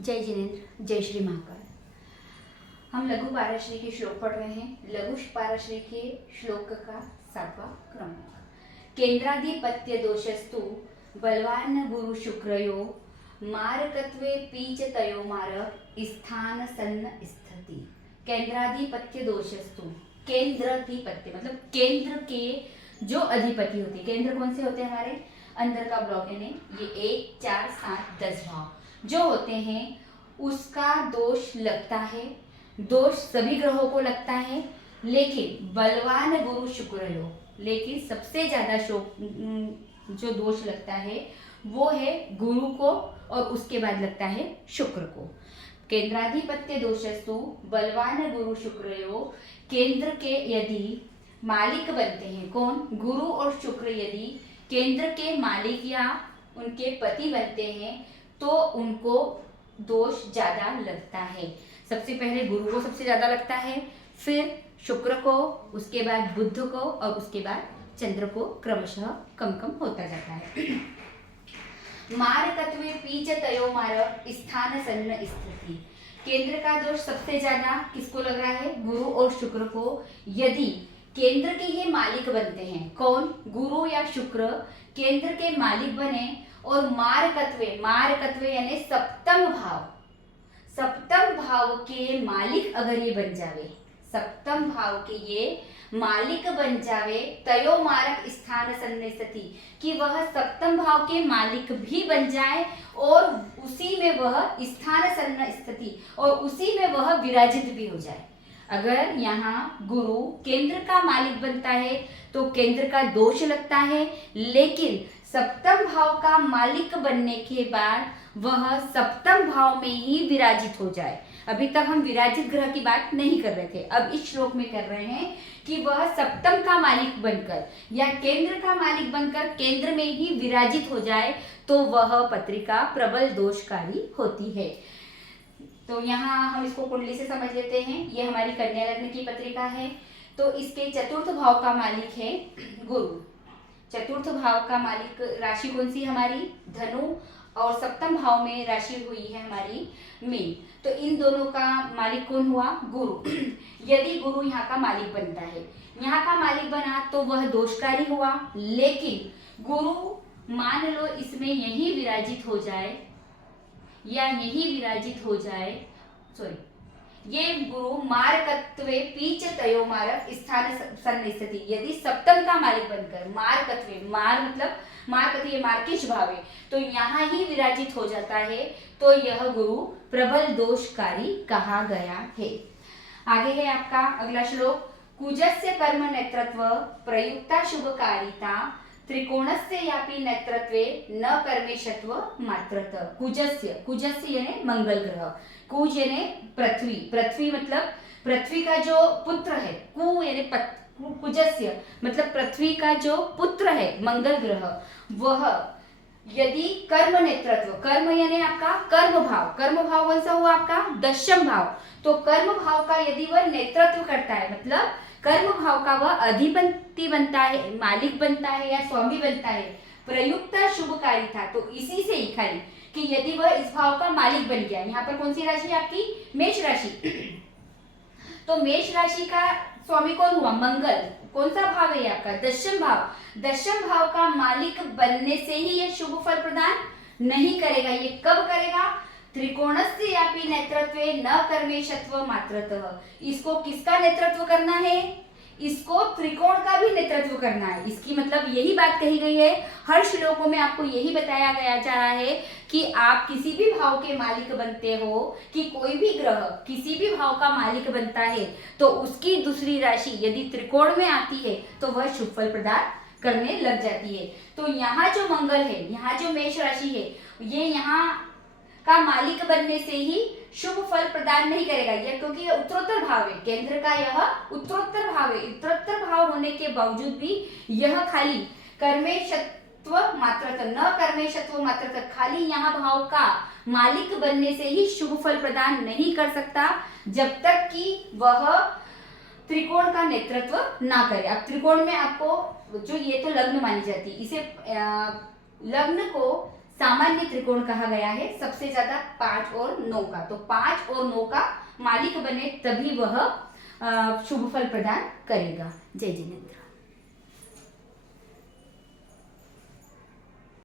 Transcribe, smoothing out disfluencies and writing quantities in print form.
जय जिनेन्द्र, जय श्री महाकाल। हम लघु पाराश्री के श्लोक पढ़ रहे हैं। लघु पाराश्री के श्लोक का 7वां क्रमांक। केंद्राधिपत्य दोषस्तु बलवान गुरु शुक्रयो मारकत्वे पीच तयो मार स्थान सन्न स्थिति। केंद्राधिपत्य दोषस्तु, केंद्राधिपत्य मतलब केंद्र के जो अधिपति होते हैं। केंद्र कौन से होते हैं? हमारे अंदर का ब्लॉक यानी ये 1, 4, 7, 10 भाव जो होते हैं उसका दोष लगता है। दोष सभी ग्रहों को लगता है, लेकिन बलवान गुरु शुक्र हो, लेकिन सबसे ज्यादा जो दोष लगता है वो है गुरु को और उसके बाद लगता है शुक्र को। केंद्राधिपत्य दोषस्तु बलवान गुरु शुक्र, केंद्र के यदि मालिक बनते हैं कौन? गुरु और शुक्र यदि केंद्र के मालिक या उनके पति बनते हैं तो उनको दोष ज्यादा लगता है। सबसे पहले गुरु को सबसे ज्यादा लगता है, फिर शुक्र को, उसके बाद बुध को और उसके बाद चंद्र को क्रमशः कम कम होता जाता है। मारकत्वे पीच तयो मार स्थान सन्न स्थिति। केंद्र का दोष सबसे ज्यादा किसको लग रहा है? गुरु और शुक्र को। यदि केंद्र के ये मालिक बनते हैं कौन? गुरु या शुक्र केंद्र के मालिक बने और मारकत्व यानी सप्तम भाव के मालिक अगर ये बन जावे, सप्तम भाव के ये मालिक बन जावे, तयो मारक स्थान सन्निस्थिति, कि वह सप्तम भाव के मालिक भी बन जाए और उसी में वह स्थान सन्निस्थिति और उसी में वह विराजित भी हो जाए। अगर यहाँ गुरु केंद्र का मालिक बनता है तो केंद्र का दोष लगता है, लेकिन सप्तम भाव का मालिक बनने के बाद वह सप्तम भाव में ही विराजित हो जाए। अभी तक हम विराजित ग्रह की बात नहीं कर रहे थे, अब इस श्लोक में कर रहे हैं कि वह सप्तम का मालिक बनकर या केंद्र का मालिक बनकर केंद्र में ही विराजित हो जाए तो वह पत्रिका प्रबल दोषकारी होती है। तो यहाँ हम इसको कुंडली से समझ लेते हैं। ये हमारी कन्या लग्न की पत्रिका है, तो इसके चतुर्थ भाव का मालिक है गुरु। चतुर्थ भाव का मालिक राशि कौन सी? हमारी धनु, और सप्तम भाव में राशि हुई है हमारी मीन। तो इन दोनों का मालिक कौन हुआ? गुरु। यदि गुरु यहाँ का मालिक बनता है, यहाँ का मालिक बना तो वह दोषकारी हुआ, लेकिन गुरु मान लो इसमें यही विराजित हो जाए या यही विराजित हो जाए, ये गुरु मारकत्वे पीच तयो मारक स्थान सन्निस्थिति, यदि सप्तम का मालिक बनकर मारकत्वे, मारकत्वे मार्किश भावे, तो यहाँ ही विराजित हो जाता है तो यह गुरु प्रबल दोषकारी कहा गया है। आगे है आपका अगला श्लोक। कुजस्य कर्म नेतृत्व प्रयुक्ता शुभकारिता त्रिकोणस्य यापि नेतृत्वे न कर्मेशत्व मात्रत। कुजस्य यानी मंगल ग्रह, कुज यानी पृथ्वी मतलब पृथ्वी का जो पुत्र है, कु यानी कुजस्य मतलब पृथ्वी का जो पुत्र है मंगल ग्रह, वह यदि कर्म नेतृत्व, कर्म यानी आपका कर्म भाव कौन सा हुआ? आपका दशम भाव। तो कर्म भाव का यदि वह नेतृत्व करता है, मतलब कर्म भाव का वह अधिपति बनता है, मालिक बनता है या स्वामी बनता है, प्रयुक्त शुभकारी था, तो इसी से ही खाली कि यदि वह इस भाव का मालिक बन गया। यहाँ पर कौन सी राशि है आपकी? मेष राशि। तो मेष राशि का स्वामी कौन हुआ? मंगल। कौन सा भाव है आपका? दशम भाव। दशम भाव का मालिक बनने से ही यह शुभ फल प्रदान नहीं करेगा। ये कब करेगा? त्रिकोणस्य यापि नेतृत्वे न कर्मेशत्व मात्रतः। इसको किसका नेतृत्व करना है? इसको त्रिकोण का भी नेतृत्व करना है। इसकी मतलब यही बात कही गई है, हर श्लोकों में आपको यही बताया गया जा रहा है कि आप किसी भी भाव के मालिक बनते हो, कि कोई भी ग्रह किसी भी भाव का मालिक बनता है तो उसकी दूसरी राशि यदि त्रिकोण में आती है तो वह शुभ फल प्रदान करने लग जाती है। तो यहाँ जो मंगल है, यहाँ जो मेष राशि है, ये यहाँ का मालिक बनने से ही शुभ फल प्रदान नहीं करेगा, यह क्योंकि यह उत्तरोत्तर भाव है, केंद्र का यह उत्तरोत्तर भाव है। उत्तरोत्तर भाव होने के बावजूद भी यह खाली कर्मेशत्व मात्रतः, न कर्मेशत्व मात्रतः, खाली यहाँ भाव का मालिक बनने से ही शुभ फल प्रदान नहीं कर सकता जब तक कि वह त्रिकोण का नेतृत्व ना करे। अब त्रिकोण में आपको जो ये तो लग्न मानी जाती है, इसे लग्न को सामान्य त्रिकोण कहा गया है, सबसे ज्यादा 5 और 9 का। तो 5 और 9 का मालिक बने तभी वह शुभ फल प्रदान करेगा। जय जिनेंद्र।